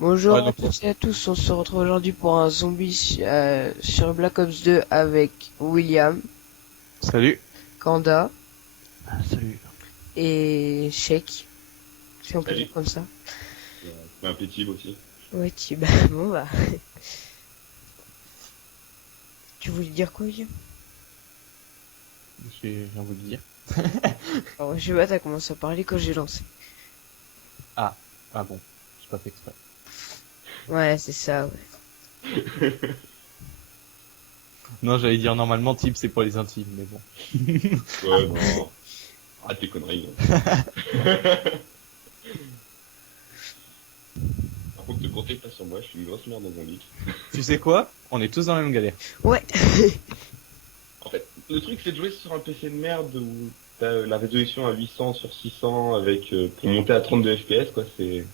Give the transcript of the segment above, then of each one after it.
Bonjour Ouais, à donc, toutes et à tous, on se retrouve aujourd'hui pour un zombie sur Black Ops 2 avec William, salut. Kanda Salut. et Sheik, si on peut Salut. dire comme ça. C'est un petit aussi. Ouais, bah, bon bah. Tu voulais dire quoi, William? J'ai envie de dire. Alors, je sais pas, t'as commencé à parler quand j'ai lancé. Ah bon, j'ai pas fait exprès. Ouais, c'est ça, ouais. Non, j'allais dire normalement type c'est pour les intimes, mais bon. Ouais, non. Arrête tes conneries. Par contre, te comptez pas sur moi, je suis une grosse merde dans un lit. Tu sais quoi? On est tous dans la même galère. Ouais, En fait, le truc c'est de jouer sur un PC de merde où t'as la résolution à 800 sur 600 avec pour monter à 32 FPS quoi, c'est...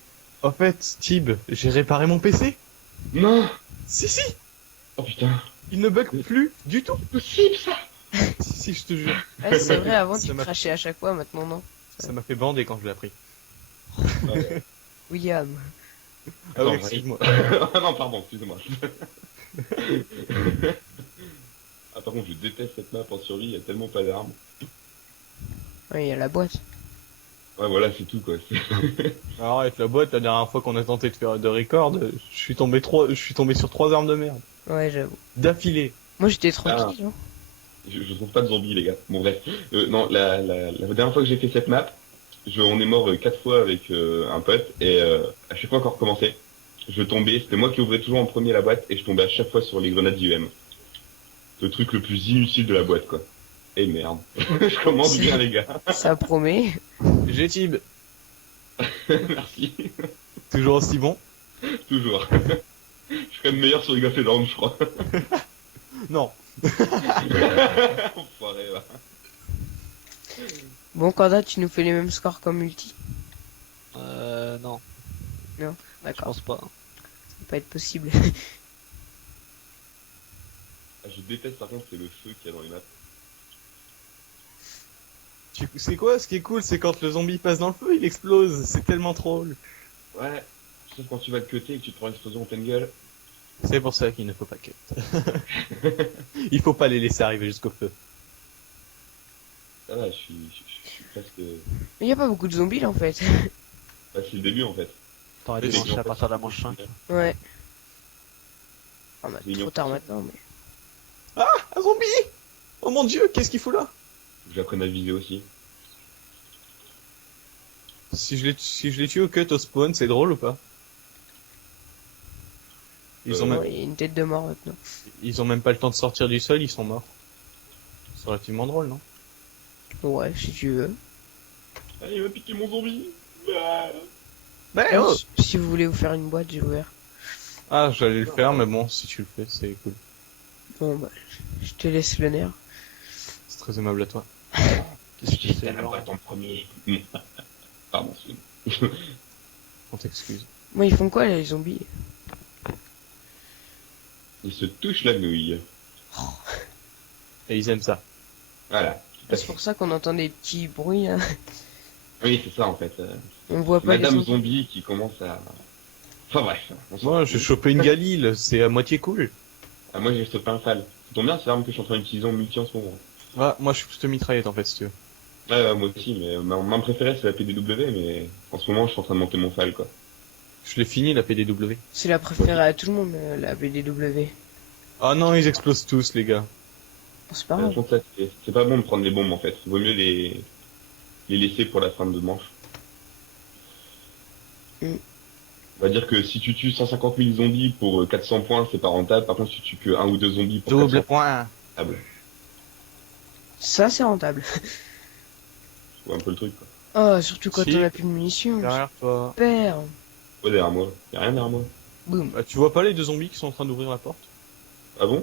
En fait, Tib, j'ai réparé mon PC. Non. Si, Oh putain. il ne bug plus du tout. C'est possible ça. Si, je te jure. ouais c'est vrai, avant Ça tu m'a- crachais à chaque fois, maintenant non. Ça m'a fait bander quand je l'ai appris. Ouais. William. Ah oui, Attends, excuse-moi. Ah non, pardon, excusez-moi. Ah par contre, je déteste cette map en survie, il y a tellement pas d'armes. Ouais, il y a la boîte. Ouais voilà, c'est tout quoi. Arrête la boîte, la dernière fois qu'on a tenté de faire de record, je suis tombé sur 3 armes de merde. Ouais, j'avoue. D'affilée. Moi j'étais tranquille, hein. Je trouve pas de zombies les gars. Bon bref. Non, la dernière fois que j'ai fait cette map, on est mort 4 fois avec un pote et à chaque fois qu'on recommençait, je tombais, c'était moi qui ouvrais toujours en premier la boîte et je tombais à chaque fois sur les grenades d'IEM. Le truc le plus inutile de la boîte quoi. Et merde. Je commence bien les gars. Ça promet. J'ai Tib. Merci. Toujours aussi bon. Toujours. Je suis quand même meilleur sur les gaffes d'armes je crois. Non. Enfoiré va. Bon, Kanda, tu nous fais les mêmes scores comme Multi? Non, je D'accord, pense pas. ça va pas être possible. Ah, je déteste par contre c'est le feu qu'il y a dans les maps. Tu sais quoi? Ce qui est cool, c'est quand le zombie passe dans le feu, il explose. C'est tellement drôle. Ouais. Sauf quand tu vas de côté et que tu te prends une explosion en pleine gueule. C'est pour ça qu'il ne faut pas cut. Il faut pas les laisser arriver jusqu'au feu. Ça va, je suis presque... Mais y a pas beaucoup de zombies là en fait. Bah, c'est le début en fait. T'aurais Mais dû c'est lancer en à fait, partir de la manche 5. Ouais. Ah bah, C'est mignon. trop tard maintenant, mais... Un zombie! Oh mon dieu, qu'est-ce qu'il fout là? Faut que j'apprenne à viser aussi. Si je les tue au cut au spawn, c'est drôle ou pas? Ils ont, Ouais, même, il y a une tête de mort maintenant. ils ont même pas le temps de sortir du sol, ils sont morts. C'est relativement drôle, non? Ouais, si tu veux. Allez, il va piquer mon zombie. Ah. Bah, Si vous voulez vous faire une boîte, j'ai ouvert. Ah, j'allais le faire, mais bon, si tu le fais, c'est cool. Bon bah, je te laisse le nerf. C'est très aimable à toi. Qu'est-ce que T'as c'est la genre boîte en premier. Pardon, c'est... On t'excuse. Moi, ils font quoi là, les zombies? Il se touche la nouille. Et ils aiment ça. Voilà. C'est pour ça qu'on entend des petits bruits là. Oui, c'est ça en fait. On voit pas Madame les zombies. zombie qui commence à... Enfin bref. On s'en Moi, fout. j'ai chopé une galile, c'est à moitié cool. Ah, moi j'ai stoppé un fal. Ça tombe bien, c'est l'arme que je suis en train d'utiliser en multi en ce moment. Ah, moi, je suis plutôt mitraillette en fait, si tu veux. Ouais, moi aussi, mais ma arme préférée c'est la PDW, mais en ce moment je suis en train de monter mon fal quoi. Je l'ai fini, la PDW. C'est la préférée à tout le monde, la BDW. Ah non, ils explosent tous, les gars. Bon, c'est pas Par grave. contre, ça, c'est pas bon de prendre les bombes en fait. Vaut mieux les laisser pour la fin de manche. Mm. On va dire que si tu tues 150 000 zombies pour 400 points, c'est pas rentable. Par contre, si tu tues que 1 ou 2 zombies pour Double 400 point. c'est rentable. Ça, c'est rentable. Tu vois un peu le truc quoi. Oh, surtout quand Si. on a plus de munitions. Derrière toi. Super. Ouais, derrière moi. Y'a rien derrière moi. Boum. Bah, tu vois pas les deux zombies qui sont en train d'ouvrir la porte? Ah bon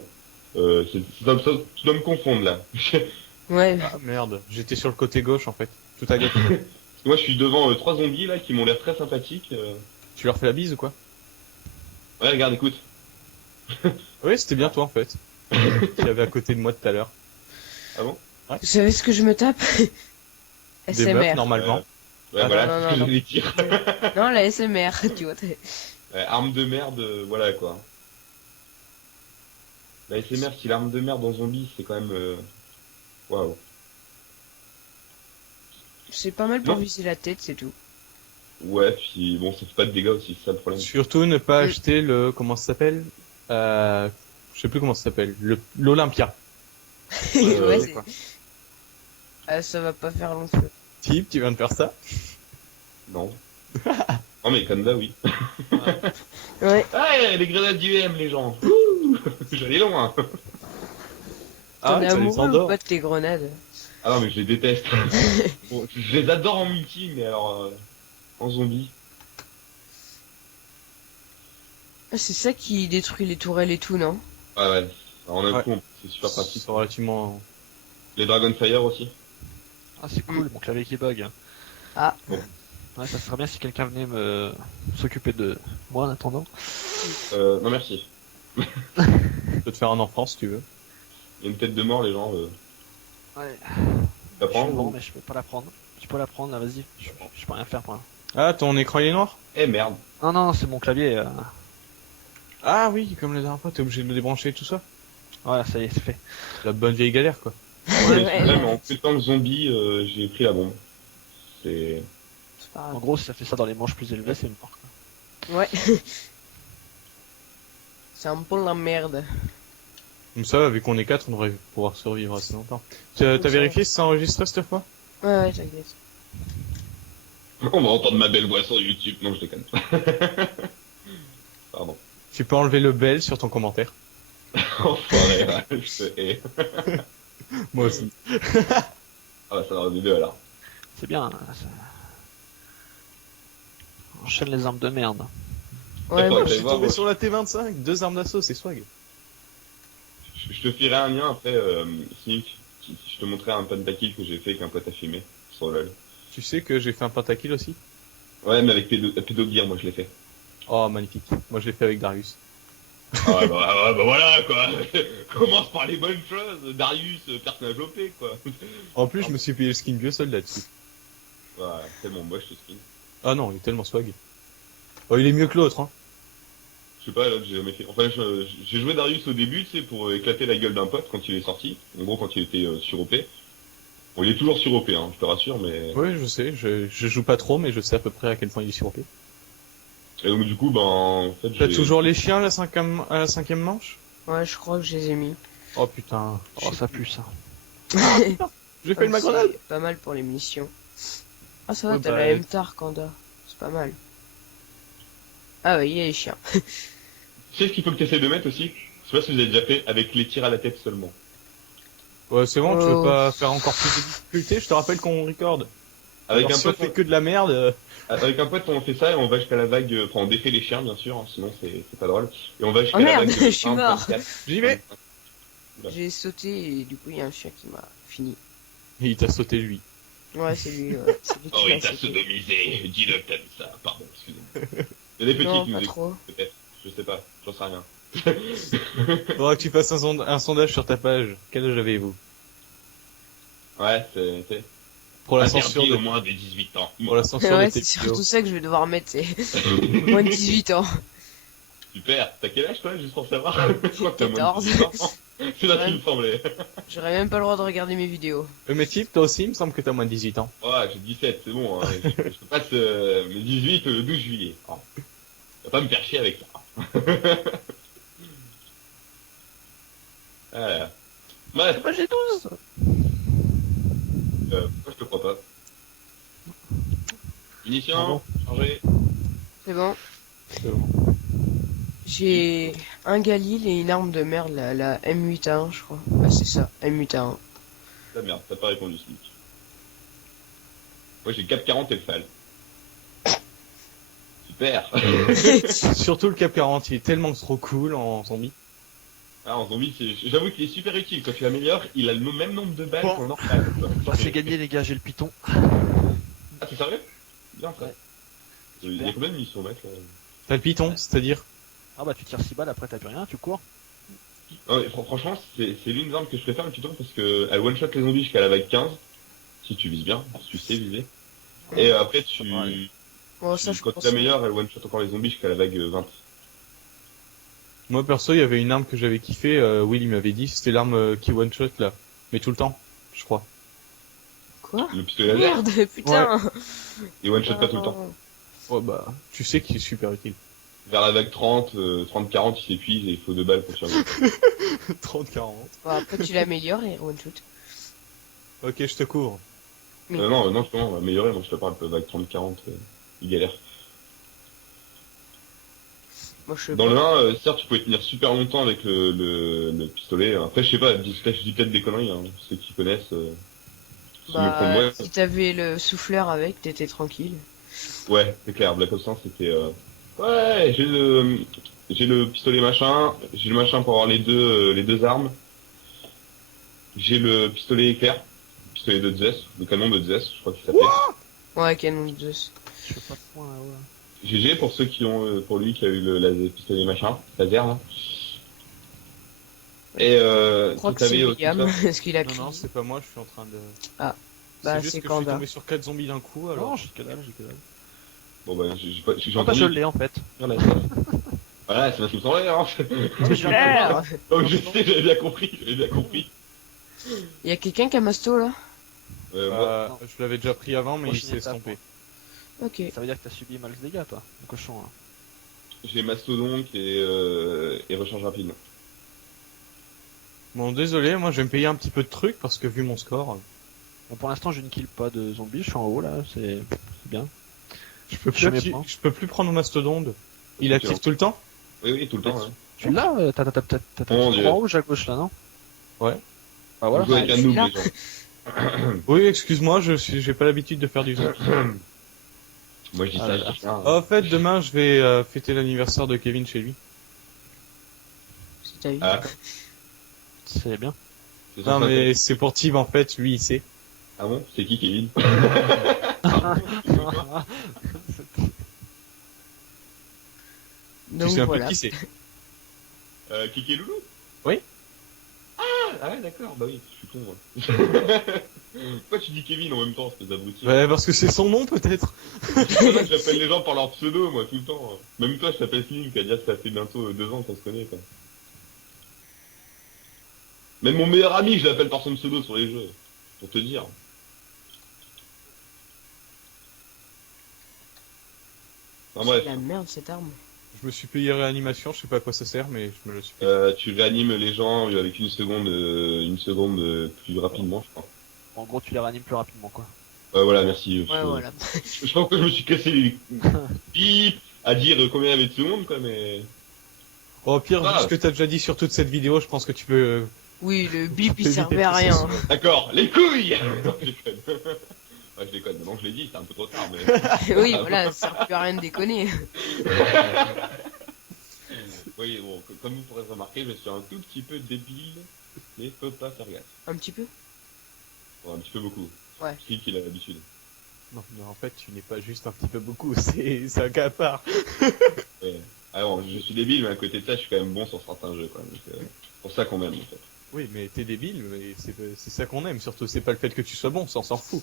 tu dois me confondre là. Parce Ouais. Ah merde, j'étais sur le côté gauche en fait. Tout à gauche. que moi je suis devant 3 zombies là qui m'ont l'air très sympathiques. Tu leur fais la bise ou quoi? Ouais, regarde, écoute. Oui, c'était bien toi en fait. Qui avait à côté de moi tout à l'heure. Ah bon Vous savez ce que je me tape? Des meufs SMR. normalement. Ouais, Ah, voilà, non, c'est non, ce que non. j'allais dire. Non, la SMR, tu vois. Arme de merde, voilà quoi. La SMR, si l'arme de merde en zombie, c'est quand même... Waouh. C'est pas mal pour Non. viser la tête, c'est tout. Ouais, puis bon, ça fait pas de dégâts aussi, c'est ça le problème. Surtout ne pas Oui. acheter le, comment ça s'appelle? Je sais plus comment ça s'appelle. L'Olympia. Ouais, c'est c'est- quoi. Ah, ça va pas faire long feu. Type, tu viens de faire ça? Non. Oh mais Kanda, oui. Ouais. Ah, les grenades d'UM, les gens. Ouh, j'allais loin. T'en es ça les amoureux ou endort. pas de tes grenades? Ah non, mais je les déteste. Bon, je les adore en multi, mais alors en zombie. Ah, c'est ça qui détruit les tourelles et tout, non? Ah ouais, en un Ouais. coup, c'est super pratique. C'est relativement... Les Dragonfire aussi. Ah, c'est cool, mon clavier qui bug. Ah. Bon. Ouais, ça serait bien si quelqu'un venait s'occuper de moi en attendant. Non merci. Je peux te faire un enfant si tu veux. Il y a une tête de mort, les gens. Ouais. La Je suis prendre bon, mais je peux pas la prendre. Tu peux la prendre, là, vas-y. Je peux rien faire pour l'instant. Ah, ton écran il est noir? Eh merde. Non, non, c'est mon clavier. Ah oui, comme la dernière fois, t'es obligé de le débrancher et tout ça. Voilà, ça y est, c'est fait. La bonne vieille galère, quoi. Ouais, Ouais, même en pétant le zombie, j'ai pris la bombe. C'est... c'est pas En grave. gros, si ça fait ça dans les manches plus élevées, c'est une mort. Quoi. Ouais. C'est un peu la merde. Comme ça, vu qu'on est 4, on devrait pouvoir survivre assez longtemps. T'as ça vérifié si ça enregistre cette fois? Ouais, ouais, t'inquiète. On va entendre ma belle voix sur YouTube. Non, je déconne. Pardon. Tu peux enlever le bel sur ton commentaire. Enfoiré, ouais, je te hais. Moi aussi. Ah bah ça va des deux alors. C'est bien. Ça... Enchaîne les armes de merde. Ouais, Attends, moi, je Je vais suis voir, tombé ouais. sur la T25, 2 armes d'assaut, c'est swag. Je te filerai un lien après, Sneak. Je te montrerai un pentakill que j'ai fait qu'un pote a filmé sur LoL. Tu sais que j'ai fait un pentakill aussi? Ouais, mais avec Pédogear, moi je l'ai fait. Oh, magnifique. Moi, je l'ai fait avec Darius. Ah ouais, bah voilà quoi. Commence par les bonnes choses. Darius, personnage OP quoi. En plus, je me suis payé le skin vieux soldat dessus. Ouais, tellement moche ce skin. Ah non, il est tellement swag. Oh, il est mieux que l'autre, hein. Je sais pas, l'autre j'ai jamais fait. Enfin, j'ai joué Darius au début, tu sais, pour éclater la gueule d'un pote quand il est sorti. En gros, quand il était sur OP. Bon, il est toujours sur OP, hein, je te rassure, mais... Ouais, je sais, je joue pas trop, mais je sais à peu près à quel point il est surpris. Et donc du coup, ben, en fait, T'as j'ai... toujours les chiens à la cinquième manche? Ouais, je crois que je les ai mis. Oh putain. Oh, ça pue ça. J'ai fait ma C'est grenade! pas mal pour les missions. Ah, ça va, Ouais, t'as bah, la M-Tar, Kanda. C'est pas mal. Ah ouais, il y a les chiens. Tu sais ce qu'il faut que tu essaies de mettre aussi? Je sais pas si vous avez déjà fait avec les tirs à la tête seulement. Ouais, c'est bon, tu Oh. veux pas faire encore plus de difficultés? Je te rappelle qu'on record. Avec Alors, un si on pote, fait que de la merde, avec un pote, on fait ça et on va jusqu'à la vague. Enfin, on défait les chiens, bien sûr, hein, sinon c'est pas drôle. Et on va jusqu'à Oh la merde, vague. je suis 1, mort. 24. j'y vais! J'ai sauté et du coup, il y a un chien qui m'a fini. Et il t'a sauté lui. Ouais, c'est lui, ouais. C'est lui qui Oh, m'a il t'a sauté. sodomisé. Dis-le que t'aimes ça. Pardon, excusez-moi. Il y a des petits Non, qui nous pas écoutent, trop. peut-être. Je sais pas, j'en sais rien. Faudra que tu fasses un sondage sur ta page. Quel âge avez-vous? Ouais, c'est... Pour la censure Interdit de, au moins de 18 ans. pour la censure Ouais, de tes c'est vidéos. surtout ça que je vais devoir mettre, c'est moins de 18 ans. Super. T'as quel âge, toi, juste pour savoir? Je crois que t'as moins de 14. 18 ans. C'est là Ouais. qu'il me semblait. J'aurais même pas le droit de regarder mes vidéos. Mais type, toi aussi, il me semble que t'as moins de 18 ans. Ouais, j'ai 17, c'est bon. Hein. Je passe mes 18 le 12 juillet. Oh. Tu vas pas me faire chier avec ça. Ouais. Ouais, Moi j'ai 12. pourquoi je te crois pas? Munitions, Pardon. chargé. C'est bon. C'est bon. J'ai un Galil et une arme de merde, la M81, je crois. Ah, c'est ça, M81. La merde, t'as pas répondu, Sneak. Moi j'ai Cap 40 et le FAL. Super. Surtout le Cap 40, il est tellement trop cool en zombie. Ah, en zombie, j'avoue qu'il est super utile. Quand tu l'améliores, il a le même nombre de balles Bon. qu'en normal. Bah, c'est gagné les gars, j'ai le piton. Ah, c'est sérieux? Bien, frère. Ouais. Il y a combien de munitions, mec là? T'as le piton, c'est-à-dire? Ah bah tu tires 6 balles, après t'as plus rien, tu cours. Non, mais franchement, c'est l'une des armes que je préfère, le piton, parce que elle one-shot les zombies jusqu'à la vague 15. Si tu vises bien, si tu sais viser. Et après, tu... va aller. Bon, ça, je Quand pense. tu l'améliores, elle one-shot encore les zombies jusqu'à la vague 20. Moi perso, il y avait une arme que j'avais kiffé, Will il m'avait dit, c'était l'arme qui one shot là, mais tout le temps, je crois. Quoi? Le pistolet laser, Merde, putain! il one-shot pas tout le temps. Ouais bah, tu sais qu'il est super utile. Vers la vague 30, 30-40, il s'épuise et il faut 2 balles pour survivre. 30-40. Bon, après, tu l'améliores et one shoot. Ok, je te couvre. Oui. Non, justement, on va améliorer, moi je te parle de vague 30-40, il galère. Moi, je sais Dans pas. le 1, certes, tu pouvais tenir super longtemps avec le pistolet. Après, je sais pas, je dis peut-être des conneries, hein. Ceux qui connaissent, se me prennent Bah, moins. si t'avais le souffleur avec, t'étais tranquille. Ouais, c'est clair, Black Ops 1, c'était... Ouais, j'ai le pistolet machin, j'ai le machin pour avoir les deux armes. J'ai le pistolet éclair, le pistolet de Zeus, le canon de Zeus, je crois qu'il s'appelait. Ouais, canon de Zeus. Je fais pas de point, ouais. GG pour ceux qui ont, pour lui qui a eu le pistolet machin, laser là. Et Je crois que c'est t'avais William, tout ça. ce qu'il a Non, crié. non, c'est pas moi, je suis en train de... Bah, c'est juste c'est que je suis Kanda. tombé sur 4 zombies d'un coup, alors... Non, j'ai que dalle, j'ai que dalle. Bon bah j'ai pas, j'ai Ah bah entendu. je l'ai en fait. Voilà. Voilà, c'est ce qui me semblait, hein. Merde. Donc je sais, j'avais bien compris, Y a quelqu'un qui a masto là? Moi, Je l'avais déjà pris avant, mais il Prochaine s'est étape, estompé. Ok. Ça veut dire que t'as subi max dégâts toi, le cochon. Hein. j'ai mastodonte et recharge rapide. Bon, désolé, moi je vais me payer un petit peu de trucs, parce que vu mon score, Bon pour l'instant je ne kill pas de zombies, je suis en haut là, c'est bien. je peux Je plus, mets pas. je peux plus prendre mon mastodonte. Il est actif Excellent. tout le temps? Oui, tout le temps. Ouais. Tu l'as, t'as ta Mon petite Dieu. croix rouge à gauche là, non? Ouais. Bah voilà. Vous jouez avec un je suis noob, là. les gens. Oui, excuse-moi, j'ai pas l'habitude de faire du zombie. Moi je dis Ah ça, là je dis ça. En fait, demain je vais fêter l'anniversaire de Kevin chez lui. Si t'as eu. Ah, C'est bien. c'est Non ça, mais c'est pour Tim en fait, lui il sait. Ah bon? C'est qui Kevin? Donc Tu sais un voilà. peu qui c'est? Kiki et Loulou? Oui. Ah ouais, d'accord, bah oui, je suis con, moi. Pourquoi tu dis Kevin en même temps, espèce d'abruti? Ouais, parce que c'est son nom peut-être. J'appelle les gens par leur pseudo, moi, tout le temps. Même toi, je t'appelle Slim, qui a dit que ça fait bientôt 2 ans qu'on se connaît, quoi. Même mon meilleur ami, je l'appelle par son pseudo sur les jeux. Pour te dire. Enfin bref, La merde cette arme. Je me suis payé réanimation, je sais pas à quoi ça sert, mais je me le suis payé. tu réanimes les gens avec une seconde plus rapidement, je crois. En gros tu les réanimes plus rapidement quoi. Voilà, merci. Ouais, voilà. Je pense que je me suis cassé les pipes à dire combien il y avait de secondes, quoi, mais... Oh, pire, Ah. vu ce que t'as déjà dit sur toute cette vidéo, je pense que tu peux... Oui, le bip il Éviter servait à tout rien. ça. D'accord, les couilles. Non, je déconne. Ouais, je déconne, maintenant je l'ai dit, c'est un peu trop tard, mais... Oui, voilà, ça sert plus à rien de déconner. Oui, bon, comme vous pourrez remarquer, je suis un tout petit peu débile, mais faut pas faire gaffe. Un petit peu. Bon, un petit peu beaucoup. Ouais. Qui a l'habitude. Non, mais en fait, tu n'es pas juste un petit peu beaucoup, c'est un cas à part. Ouais. Ah bon, je suis débile, mais à côté de ça, je suis quand même bon sur certains jeux, quoi. Donc, c'est pour ça qu'on m'aime, en fait. Oui, mais t'es débile, mais c'est ça qu'on aime, surtout, c'est pas le fait que tu sois bon, ça on s'en fout.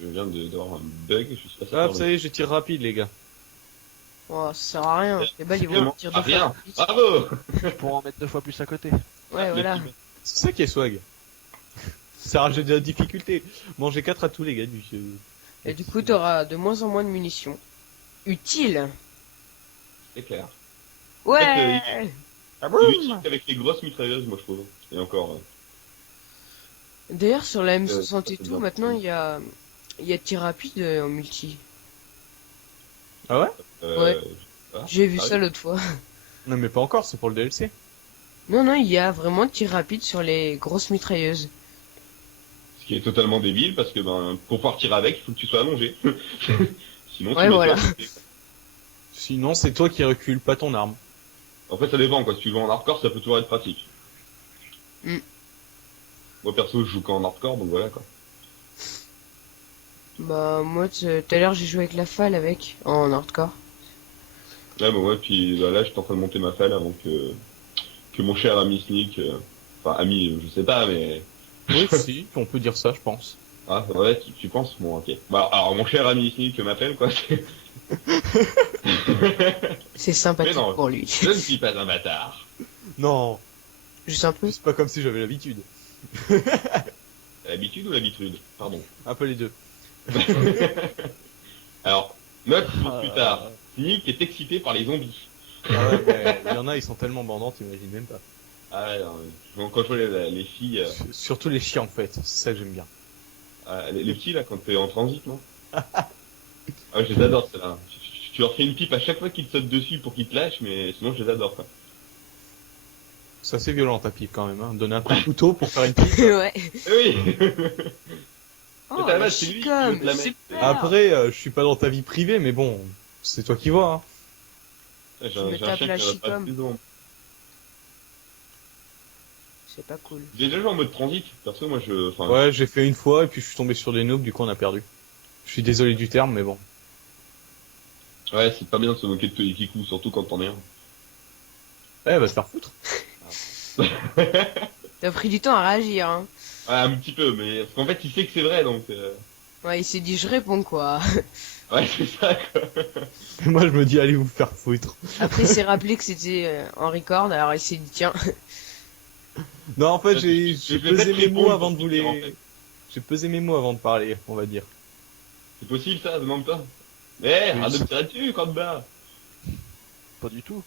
Je viens d'avoir un bug, je suis passé Ah, par ça y est, j'ai tir rapide, les gars. Oh, ça sert à rien. Les balles ils vont Vraiment, partir ah, deux fois rien. plus vite. Bravo. Pour en mettre 2 fois plus à côté. Ouais, voilà. C'est ça qui est swag. Ça rajoute de la difficulté. Bon, j'ai 4 à tous, les gars, du jeu. Et du coup, t'auras de moins en moins de munitions. Utile. C'est clair. Ouais. Il est utile avec les grosses mitrailleuses, moi, je trouve. Et encore... D'ailleurs, sur la M60 ça, et c'est tout, bien. maintenant il y a tir rapide en multi. Ah ouais? Ouais. J'ai vu Ah ça oui. l'autre fois. Non, mais pas encore, c'est pour le DLC. Non, non, il y a vraiment tir rapide sur les grosses mitrailleuses. Ce qui est totalement débile, parce que ben, pour partir avec, il faut que tu sois allongé. Sinon, tu Ouais, mets voilà. pas à côté. Sinon, c'est toi qui recules, pas ton arme. En fait, ça dépend, quoi. Si tu joues en hardcore, ça peut toujours être pratique. Mm. Moi, perso, je joue qu'en hardcore, donc voilà, quoi. Bah, moi, tout à l'heure, j'ai joué avec la FAL en hardcore. Ouais, bah ouais, puis bah, là, j'étais en train de monter ma falle avant que mon cher ami Sneak, enfin, ami, je sais pas, mais... Oui, si, on peut dire ça, je pense. Ah, ouais, tu penses? Bon, ok. Bah, alors, mon cher ami Sneak m'appelle, quoi. C'est Mais sympathique non, pour lui. je ne suis pas un bâtard. Non, Juste un peu. c'est pas comme si j'avais l'habitude. L'habitude ou l'habitude? Pardon. Un peu les deux. Alors, note pour plus tard. Ah, Nick est excité par les zombies. Ah ouais, mais il y en a, ils sont tellement bandants, t'imagines même pas. Ah ouais, non, donc quand je vois les filles, Surtout les chiens en fait, c'est ça que j'aime bien. les petits là, quand t'es en transit, non? Ah, je les adore, ceux-là. Tu leur fais une pipe à chaque fois qu'ils te sautent dessus pour qu'ils te lâchent, mais sinon je les adore, quoi. C'est assez violent ta pipe quand même, hein. Donner un coup de couteau pour faire une pipe. Ouais. Eh oui. Oh, t'as la la vache, c'est lui qui veut chicane, te la mettre. super. Après, je suis pas dans ta vie privée, mais bon, c'est toi qui vois. Hein. J'ai Je me j'ai un tape chien la qui va pas chicane. plus long. C'est pas cool. J'ai déjà joué en mode transit, perso, moi je... Enfin, Ouais, j'ai fait une fois et puis je suis tombé sur des noobs, du coup on a perdu. Je suis désolé du terme, mais bon. ouais, c'est pas bien de se moquer de tous les kikous, surtout quand t'en es un. Eh, va se faire foutre. T'as pris du temps à réagir, hein. Ouais, un petit peu, mais parce qu'en fait il sait que c'est vrai, donc... Ouais, il s'est dit je réponds quoi. Ouais, c'est ça, quoi. Moi je me dis allez vous faire foutre. Après il s'est rappelé que c'était en record, alors il s'est dit tiens. Non, en fait, Je j'ai vais pesé peut-être mes mots répondre avant de pour vous finir, en les... fait. J'ai pesé mes mots avant de parler, on va dire. C'est possible ça, demande-toi. Eh, arrête de me tirer dessus, quand bas. pas du tout.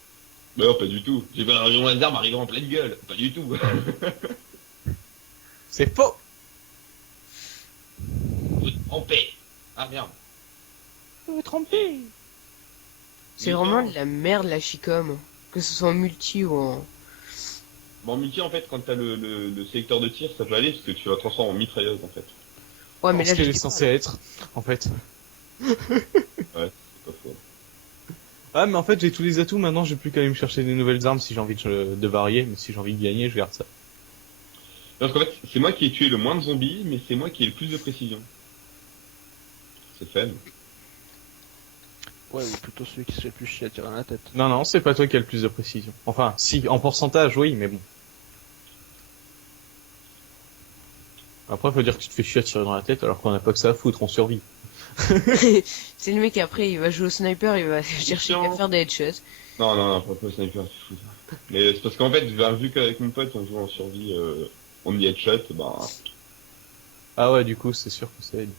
Mais non, pas du tout. J'ai vu un rayon laser m'arriver en pleine gueule. Pas du tout. C'est faux. En paix. Ah merde. C'est vraiment de la merde la chicom. Que ce soit en multi ou en... Bon, en multi, en fait, quand t'as le sélecteur de tir, ça peut aller parce que tu vas transformer en mitrailleuse, en fait. Ouais mais Ce là qu'elle je est dis censée être, en fait. C'est pas faux. Ah, mais en fait, j'ai tous les atouts, maintenant j'ai plus qu'à aller me chercher des nouvelles armes si j'ai envie de varier, mais si j'ai envie de gagner, je garde ça. Parce qu'en fait, c'est moi qui ai tué le moins de zombies, mais c'est moi qui ai le plus de précision. C'est fun. Ouais, ou plutôt celui qui se fait le plus chier à tirer dans la tête. Non, non, c'est pas toi qui as le plus de précision. Enfin, si, en pourcentage, oui, mais bon. Après, faut dire que tu te fais chier à tirer dans la tête alors qu'on n'a pas que ça à foutre, on survit. C'est le mec après il va jouer au sniper, il va chercher chiant. à faire des headshots. Non, non, non, pas sniper, c'est fou ça. Mais c'est parce qu'en fait, vu qu'avec mon pote, on joue en survie, on y headshot, bah... Ah ouais, du coup, c'est sûr que ça aide.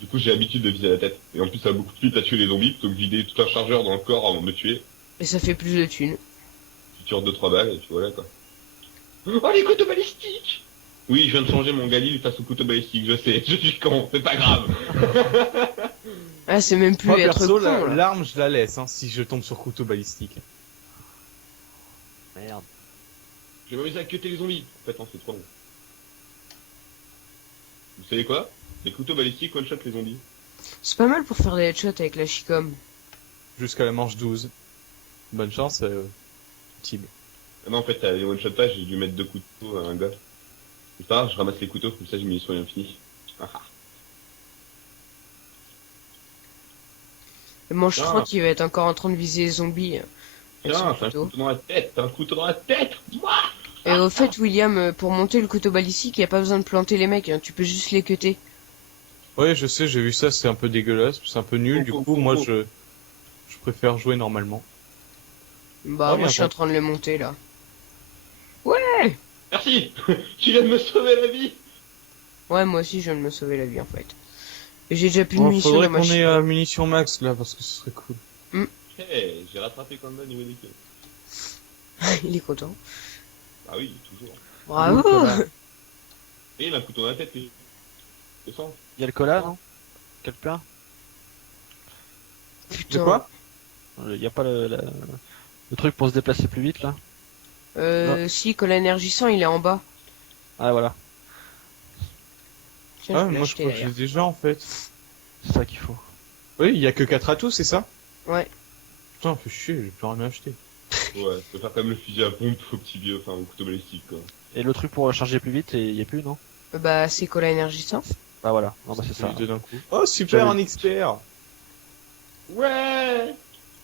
Du coup, j'ai l'habitude de viser la tête. Et en plus, ça va beaucoup plus vite à tuer les zombies plutôt que vider tout un chargeur dans le corps avant de me tuer. Et ça fait plus de thunes. Tu tires 2-3 balles et puis voilà quoi. Oh, les couteaux balistiques! Oui, je viens de changer mon Galil face au couteau balistique, je sais, je suis con, c'est pas grave. Ah c'est même plus Moi, être perso, con là. l'arme, je la laisse, hein, si je tombe sur couteau balistique. Merde. J'ai pas réussi à cutter les zombies. En fait, non, c'est trop long. Vous savez quoi? Les couteaux balistiques one-shot les zombies. C'est pas mal pour faire des headshots avec la chicom. Jusqu'à la manche 12. Bonne chance, Tib. Ah non, en fait, t'as les one-shot pas, j'ai dû mettre 2 couteaux à un gars. C'est pas grave, je ramasse les couteaux, comme ça j'ai mis les soins infinis. Ah ah. Moi je Ah. crois qu'il va être encore en train de viser les zombies. Avec son Tiens, t'as un couteau. couteau dans la tête, t'as un couteau dans la tête! Mouah. Et au fait, William, pour monter le couteau balistique, y a pas besoin de planter les mecs, hein, tu peux juste les cutter. Ouais, je sais, j'ai vu ça, c'est un peu dégueulasse, c'est un peu nul, du coup, moi, je préfère jouer normalement. Bah, Oh, moi bien je suis ça. en train de le monter là. Merci! Tu viens de me sauver la vie! Ouais, moi aussi je viens de me sauver la vie en fait. Et j'ai déjà plus de Bon, munitions faudrait dans ma qu'on ait chicom. Eh, munitions max, là, parce que ce serait cool. j'ai rattrapé Kanda au niveau des kills. Il est content. Ah oui, toujours. Bravo! Voilà. Et il a un couteau dans la tête, lui. C'est ça? Il y a le cola, non? Quelqu'un? Putain. De quoi? Il y a pas le truc pour se déplacer plus vite, là? Si, que l'énergisant il est en bas. Ah, voilà. Tiens, Ah, je vais moi, je l'acheter crois que j'ai d'ailleurs. déjà, en fait. C'est ça qu'il faut. Oui, il y a que 4 atouts, c'est ça? Ouais. Putain, fait chier, j'ai plus rien à acheter. Ouais, tu peux faire comme le fusil à pompe au petit vieux, enfin au couteau balistique quoi. Et le truc pour charger plus vite, il y a plus, non? Bah, c'est que l'énergisant. Bah voilà. Non, bah c'est ça. Les deux d'un coup. Oh, super, J'avais- un expert! Ouais!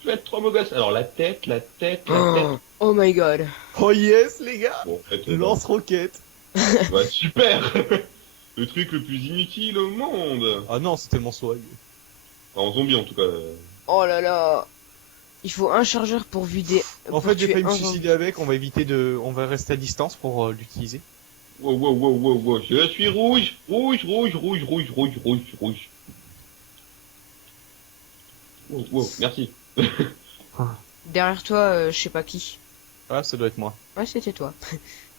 Je vais être trop beau gosse. Alors la tête, la tête, la tête. Oh my god. Oh yes, les gars! Bon, en fait, Lance-roquette! ouais, super! Le truc le plus inutile au monde! Ah non, c'est tellement swag. Enfin, en zombie en tout cas. Oh là là. Il faut un chargeur pour vider. En pour fait, j'ai tuer failli me un suicider avec, on va rester à distance pour l'utiliser. Wow, wow, wow, wow, wow. Je suis rouge, rouge, rouge, rouge, rouge, rouge, rouge, rouge. Wow, wow, merci. Derrière toi, je sais pas qui. Ah, ça doit être moi. Ouais, c'était toi.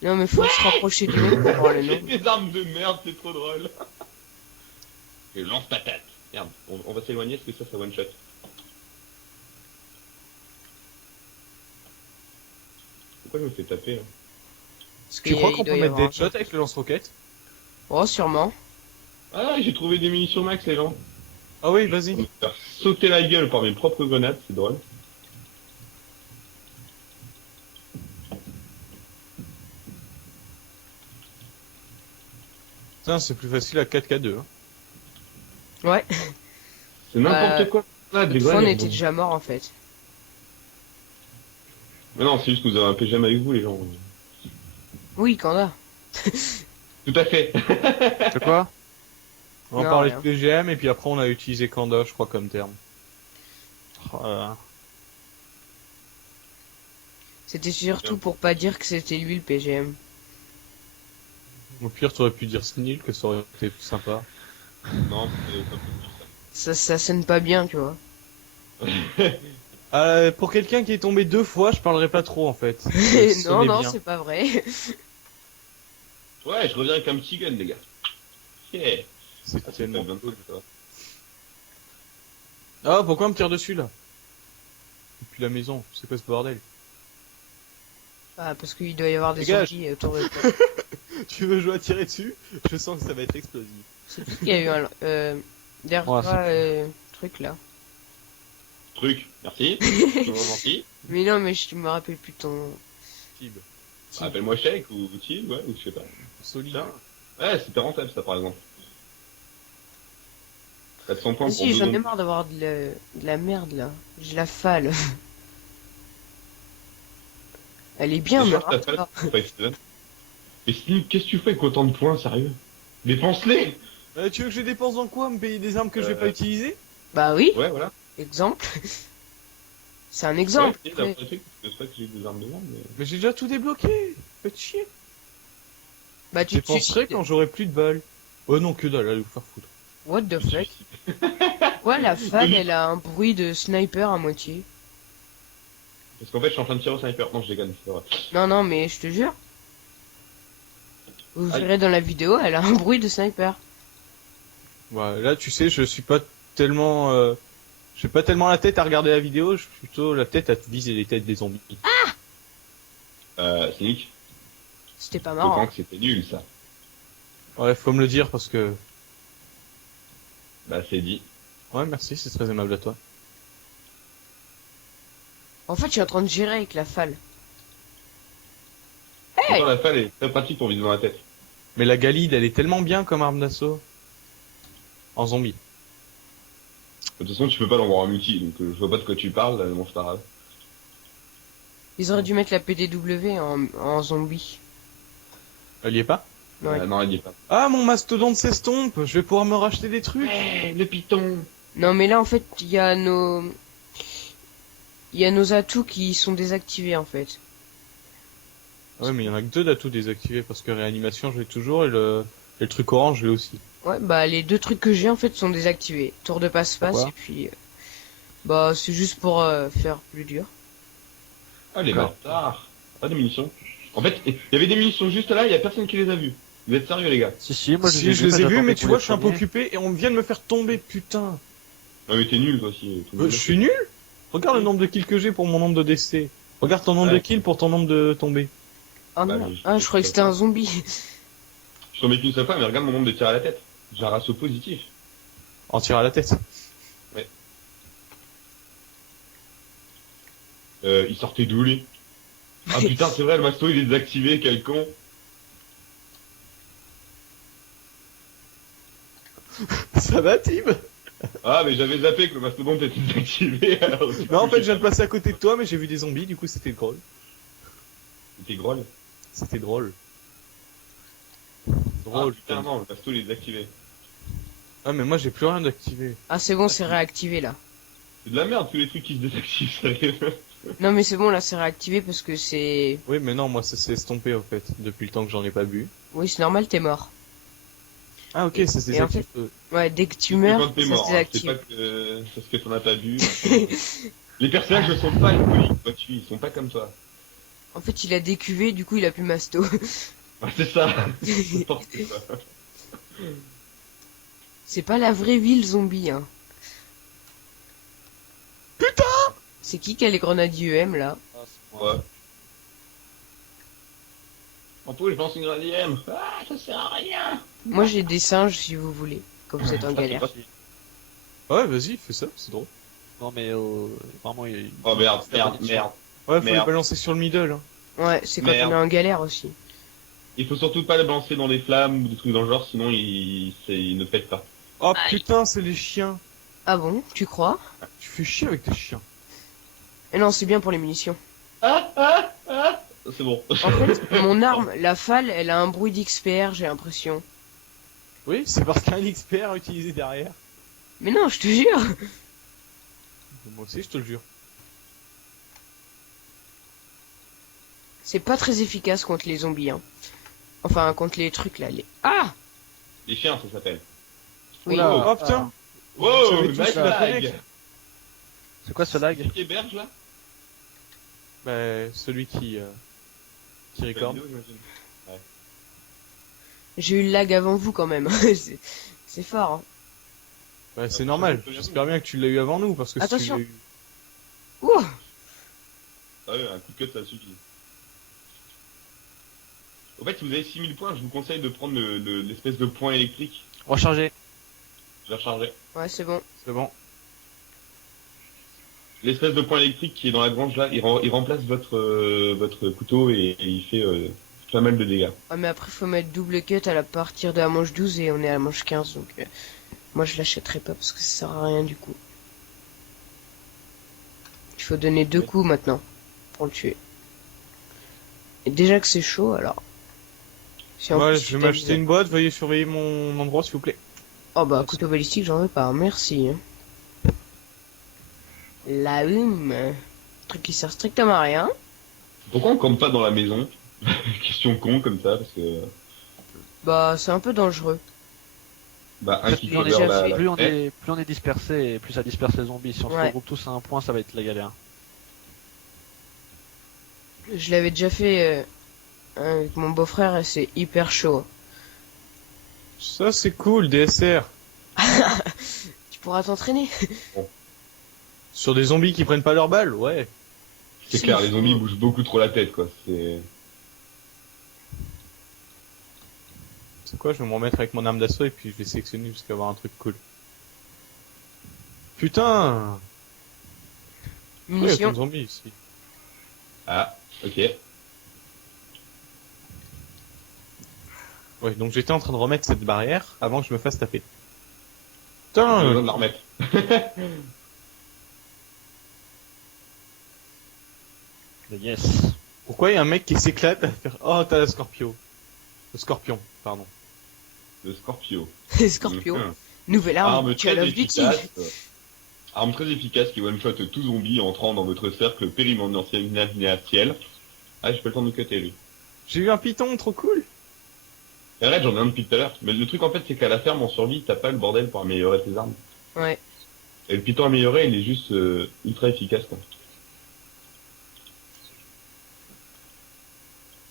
Non, mais faut se rapprocher du mec pour voir le nom. Des armes de merde, c'est trop drôle. Et lance patate. Merde, on va s'éloigner parce que ça one shot. Pourquoi je me fais taper là? Parce Tu qu'il crois il qu'on doit peut y mettre avoir des shots avec le lance-roquette? Oh, sûrement. Ah, j'ai trouvé des munitions max les gens. Ah oui, On vas-y. me faire sauter la gueule par mes propres grenades, c'est drôle. Putain, c'est plus facile à 4K2. Hein. Ouais. C'est n'importe quoi. Ah, des Une fois, on grenades, était bon. déjà mort en fait. Mais non, c'est juste que vous avez un PGM avec vous les gens. Oui, Kanda. Tout à fait. C'est quoi? On va Non, parler rien. de PGM et puis après on a utilisé Kanda, je crois, comme terme. Oh là là. C'était surtout pour pas dire que c'était lui le PGM. Au pire, tu aurais pu dire Snil, que ça aurait été plus sympa. Non, c'est pas Ça sonne pas bien, tu vois. Pour quelqu'un qui est tombé 2 fois, je parlerai pas trop en fait. Ça non, sonnait non, bien. c'est pas vrai. Ouais, je reviens avec un petit gun, les gars. Yeah. C'est Ah, c'est tellement pas bien cool. ça. Ah, pourquoi on me tire dessus là? Depuis la maison, c'est quoi ce bordel? Ah, parce qu'il doit y avoir des Dégage. zombies autour de toi. Tu veux jouer à tirer dessus? Je sens que ça va être explosif. C'est qui qui a eu un... derrière Ouais, toi, truc là. Truc, merci. Je vous remercie. Mais non, mais je me rappelle plus de ton nom. Tib. Appelle-moi Shake ou Tib, ouais, ou je sais pas. Solide. Tiens. Ouais, c'était rentable ça par exemple. 400 points pour Si, deux j'en ai zombies. marre d'avoir de la merde là. J'ai la falle. Elle est bien, C'est mais sûr que t'as rate fait pas. le 5-7. Et Sneak, qu'est-ce que tu fais avec autant de points, sérieux? Dépense-les! Tu veux que je dépense dans quoi? Me payer des armes que je vais pas utiliser? Bah oui, Ouais, voilà. exemple. C'est un exemple. Ouais, après. d'après le truc, parce que c'est pas que j'ai des armes de merde, mais... Mais j'ai déjà tout débloqué. Faites chier. Bah Je tu te dépenserai suicides. quand j'aurai plus de balles. Oh non, que dalle, allez vous faire foutre. What the fuck? Ouais, la falle, elle a un bruit de sniper à moitié. Parce qu'en fait, je suis en train de tirer au sniper. Non, je déconne, c'est vrai. Non, non, mais je te jure. Vous Aïe. verrez dans la vidéo, elle a un bruit de sniper. Ouais, là, tu sais, je suis pas tellement... j'ai pas tellement la tête à regarder la vidéo, je suis plutôt la tête à viser les têtes des zombies. Sneak, C'était pas je marrant. pense que c'était nul, ça. Ouais, faut me le dire parce que... Bah, c'est dit. Ouais, merci, c'est très aimable à toi. En fait, je suis en train de gérer avec la falle. Pourtant, la falle est très pratique pour viser dans la tête. Mais la galide, elle est tellement bien comme arme d'assaut. En zombie. De toute façon, tu peux pas l'avoir en multi, donc je vois pas de quoi tu parles, mais bon, c'est pas grave. Ils auraient dû mettre la PDW en zombie. Elle y est pas? Ouais. Non, elle y est pas. Ah, mon mastodonte s'estompe, je vais pouvoir me racheter des trucs. Le python! Non, mais là, en fait, il y a nos... Il y a nos atouts qui sont désactivés, en fait. Ouais, mais il y en a que 2 d'atouts désactivés parce que réanimation, je l'ai toujours et le truc orange, je l'ai aussi. Ouais, bah, les deux trucs que j'ai, en fait, sont désactivés. Tour de passe-passe, Pourquoi et puis... bah, c'est juste pour faire plus dur. Ah, les D'accord. bâtards! Pas de munitions. En fait, il y avait des munitions juste là, il y a personne qui les a vues. Vous êtes sérieux, les gars? Si, moi Si, je les ai vus, j'attendais mais tu pour vois, les je suis un peu premiers. occupé et on vient de me faire tomber, putain. Non, mais t'es nul, toi aussi. tout le monde Je le suis nul? Regarde le nombre de kills que j'ai pour mon nombre de décès. Regarde ton nombre Ouais. de kills pour ton nombre de tombés. Ah, Bah, merde. je- Ah, je croyais que c'était un zombie. Je suis tombé qu'une seule fois, mais regarde mon nombre de tirs à la tête. J'ai un ratio positif. En tir à la tête. Il sortait d'où, lui? Ah putain, c'est vrai, le masto il est désactivé, quel con. Ça va, Tim? Ah, mais j'avais zappé que le mastodonte était désactivé, alors... du Non, en coup, fait, je viens de passer à côté de toi, mais j'ai vu des zombies, du coup, c'était drôle. C'était groll. C'était drôle. Ah, Drôle, putain, non, le masto il est désactivé. Ah, mais moi j'ai plus rien d'activé. Ah, c'est bon, c'est réactivé là. C'est de la merde, tous les trucs qui se désactivent, sérieux. Non, mais c'est bon, là, c'est réactivé parce que c'est... Oui, mais non, moi ça s'est estompé en fait, depuis le temps que j'en ai pas bu. Oui, c'est normal, t'es mort. Ah, ok, ça se Et en désactive. Ouais, dès que tu C'est meurs, quand t'es ça mort, se hein. C'est désactive. pas que c'est parce que t'en as pas bu. Les personnages ne sont pas alcooliques, vois-tu, ils sont pas comme toi. En fait, il a décuvé, du coup, il a plus masto. Ouais, c'est ça. N'importe quoi. C'est pas la vraie ville zombie, hein. Putain! C'est qui a les grenades IEM, là? Ouais. En plus, je lance une grenadière. Ah, ça sert à rien. Moi, j'ai des singes, si vous voulez. Comme vous êtes en galère. Ouais, vas-y, fais ça, c'est drôle. Non mais vraiment il... Oh merde, merde, merde. Ouais, faut les Merde. balancer sur le middle. Hein. Ouais, c'est quand Merde. on est en galère aussi. Il faut surtout pas le balancer dans les flammes ou des trucs dans le genre, sinon il ne pète pas. Oh Aïe. putain, c'est les chiens. Ah bon? Tu crois? Tu fais chier avec tes chiens. Et non, c'est bien pour les munitions. C'est bon. En fait, mon arme, la FAL, elle a un bruit d'XPR, j'ai l'impression. Oui, c'est parce qu'il y a un XPR à utiliser derrière. Mais non, je te jure! Moi aussi, je te le jure. C'est pas très efficace contre les zombies, hein. Enfin, contre les trucs là. Ah! Les chiens, ça s'appelle. Oui. Oula, oh putain. Wow, J'avais nice tous la lag. fenêtre. C'est quoi ce lag? Qui héberge là? Bah, celui qui La recorde. vidéo, j'imagine. J'ai eu le lag avant vous quand même. C'est fort, hein. Bah, c'est normal. J'espère bien que tu l'as eu avant nous, parce que Attention. si tu l'as eu... Ouh! Ah ouais, un coup de cut, ça suffit. Au fait, si vous avez 6000 points, je vous conseille de prendre l'espèce de point électrique. Recharger. Je vais recharger. Ouais, c'est bon. C'est bon. L'espèce de point électrique qui est dans la grange là, il remplace votre couteau et il fait pas mal de dégâts. Ah, mais après, faut mettre double cut à la partir de la manche 12 et on est à la manche 15, donc moi je l'achèterai pas parce que ça sert à rien du coup. Il faut donner 2 coups maintenant pour le tuer. Et déjà que c'est chaud, alors. Si en Ouais, plus, je tu vais t'as m'acheter mis- une boîte, veuillez surveiller mon endroit s'il vous plaît. Oh bah, couteau balistique, j'en veux pas, merci. Hein. La truc qui sert strictement à rien. Pourquoi on campe pas dans la maison? Question con comme ça, parce que Bah, c'est un peu dangereux. bah un qui Plus on couvre déjà la, fait. la plus on fenêtre. est, plus on est dispersé et plus ça disperse les zombies. Si on se Ouais. regroupe tous à un point, ça va être la galère. Je l'avais déjà fait avec mon beau-frère et c'est hyper chaud. Ça, c'est cool, DSR. Tu pourras t'entraîner. Sur des zombies qui prennent pas leur balle, ouais. C'est Si, clair, il les faut- zombies bougent beaucoup trop la tête quoi. C'est quoi, je vais me remettre avec mon arme d'assaut et puis je vais sélectionner jusqu'à avoir un truc cool. Putain! Ouais, il y a plein Munitions. de zombies ici. Ah, ok. Ouais, donc j'étais en train de remettre cette barrière avant que je me fasse taper. J'ai besoin Putain! de la remettre. Yes. Pourquoi il y a un mec qui s'éclate à faire... Oh, t'as le Scorpio. Le Scorpion, pardon. Le Scorpio. Scorpio. Mhm. Nouvelle arme, Arme Call très of Duty. efficace. Arme très efficace qui one-shot tout zombie entrant dans votre cercle périmordial. Ah, j'ai pas le temps de me cutter lui. J'ai eu un python, trop cool! Et arrête, j'en ai un depuis tout à l'heure. Mais le truc en fait, c'est qu'à la ferme en survie, t'as pas le bordel pour améliorer tes armes. Ouais. Et le python amélioré, il est juste ultra efficace quoi.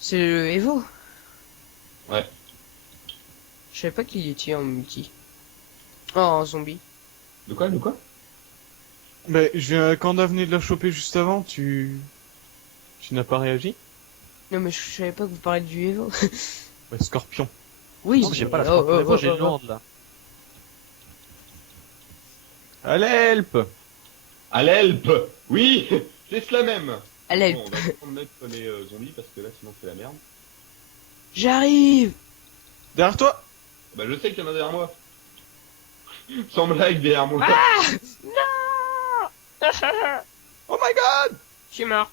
C'est le Evo. Ouais. Je savais pas qu'il était en multi. Oh, en zombie. De quoi? Mais quand on a venu de la choper juste avant, tu n'as pas réagi? Non, mais je savais pas que vous parliez du Evo. Ouais, Scorpion. Oui, Non, mais j'ai pas la oh, frappe. oh, Moi oh, j'ai oh, une oh. lourde là. À l'help! À l'help. Oui, c'est cela même. Allez, Bon, on va prendre mettre les zombies parce que là sinon c'est la merde. j'arrive. Derrière toi! Bah je sais qu'il y en a derrière moi. Sans blague derrière moi. Oh my god! Je suis mort.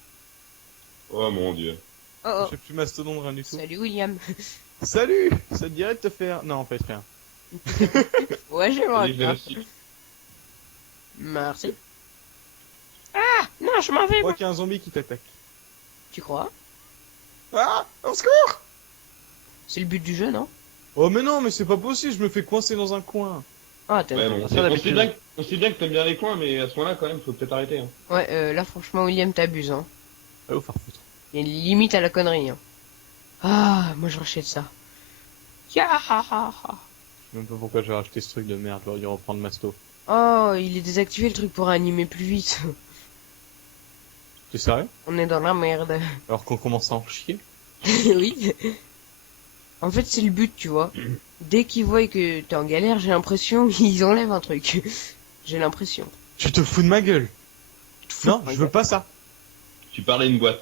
Oh mon dieu. Oh, oh. J'ai plus mastodon rien du tout. Salut William. Salut! Ça te dirait de te faire... Non, en fait, rien. Ouais, j'aimerais Allez, je vais bien. aussi. Merci. Ah, non, je m'en Je vais, crois moi. qu'il y a un zombie qui t'attaque. Tu crois? Ah, au secours! C'est le but du jeu, non? Oh mais non, mais c'est pas possible, je me fais coincer dans un coin. Ah, t'es Ouais, un bon, peu- on ça, sait d'habitude. bien, on sait bien que t'aimes bien les coins, mais à ce moment-là, quand même, faut peut-être arrêter. Hein. Ouais, là, franchement, William, t'abuses, hein. Ah, au farfoutre. Il y a une limite à la connerie, hein. Ah, moi, je rachète ça. Ya, ha, ha, ha. Je sais même pas pourquoi j'ai racheté ce truc de merde, j'aurais dû reprendre Masto. Oh, il est désactivé, le truc pour animer plus vite. T'es sérieux? On est dans la merde. Alors qu'on commence à en chier? Oui. En fait, c'est le but, tu vois. Dès qu'ils voient que t'es en galère, j'ai l'impression qu'ils enlèvent un truc. J'ai l'impression. Tu te fous de ma gueule? Non, je veux pas ça. Tu parlais d'une boîte.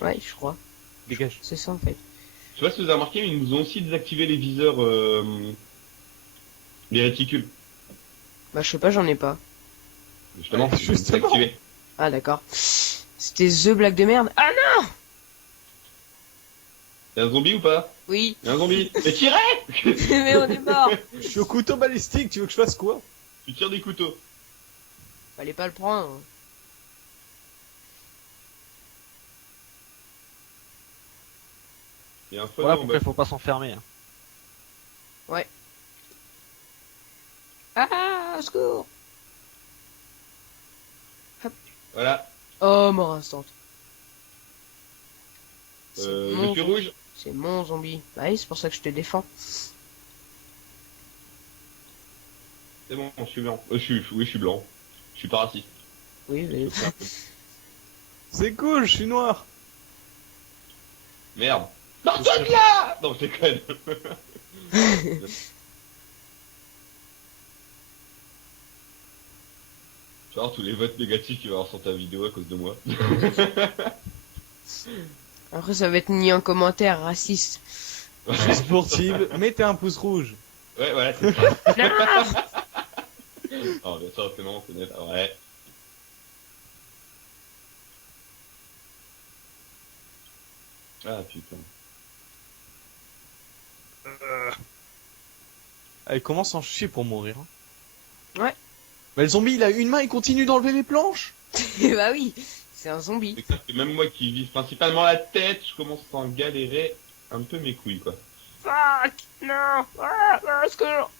Ouais, je crois. Dégage. C'est ça, en fait. Je sais pas si vous avez remarqué, mais ils nous ont aussi désactivé les viseurs, les réticules. Bah, je sais pas, j'en ai pas. Justement, Ouais, ils nous ont justement. désactivé. Ah, d'accord. C'était The Blague de merde. Ah non! Y'a un zombie ou pas? Oui. Y'a un zombie. Mais tirez! Mais on est mort. Je suis au couteau balistique, tu veux que je fasse quoi? Tu tires des couteaux. Fallait pas le prendre. Y'a un feu Voilà en pourquoi bas. il faut pas s'enfermer. Hein. Ah, au secours. Voilà. Oh, mort instant. C'est Je mon suis zombie. rouge. C'est mon zombie. Bah oui, c'est pour ça que je te défends. C'est bon, je suis blanc. Oui, je suis blanc. Je suis pas raciste. Oui, mais... C'est cool, je suis noir. Merde. Personne là! Non, je déconne. Tu vas voir tous les votes négatifs qu'il va y avoir sur ta vidéo à cause de moi. Après, ça va être ni un commentaire raciste. Sportive, mettez un pouce rouge. Ouais, voilà, c'est ça. Non. Oh, bien sûr, c'est non, c'est net. Ouais. Ah, putain. Elle commence à en chier pour mourir. hein. Ouais. Mais le zombie, il a une main, il continue d'enlever les planches. Bah oui, c'est un zombie. C'est clair que même moi qui vise principalement la tête, je commence à en galérer un peu mes couilles, quoi. Fuck, non. Ah, au secours.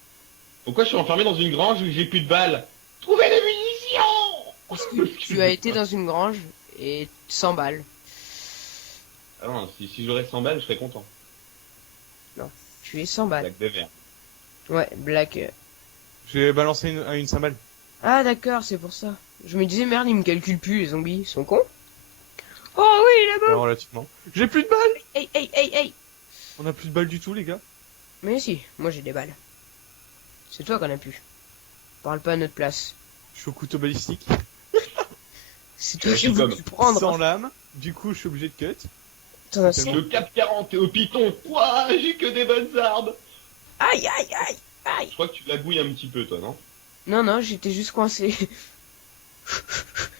Pourquoi je suis enfermé dans une grange où j'ai plus de balles? Trouvez des munitions! Parce que tu as été dans une grange et 100 balles. Ah non, si j'aurais 100 balles, je serais content. Tu es 100 balles. Blague de merde. Ouais, black. J'ai balancé une cymbale. Ah d'accord, c'est pour ça. Je me disais, merde, ils me calculent plus, les zombies. Ils sont cons. Oh oui, là-bas. Relativement. J'ai plus de balles. Hey, hey, hey, hey. On a plus de balles du tout, les gars. Mais si, moi j'ai des balles. C'est toi qu'on a plus. Parle pas à notre place. Je suis au couteau balistique. C'est toi Ouais, qui c'est veux comme le prendre. Sans lame. Du coup, je suis obligé de cut. T'en as C'est cinq. Le Cap 40 et au Python. Ouah, j'ai que des bonnes armes. Aïe, aïe, aïe, aïe. Je crois que tu l'agouilles un petit peu, toi, non? Non, non, j'étais juste coincé.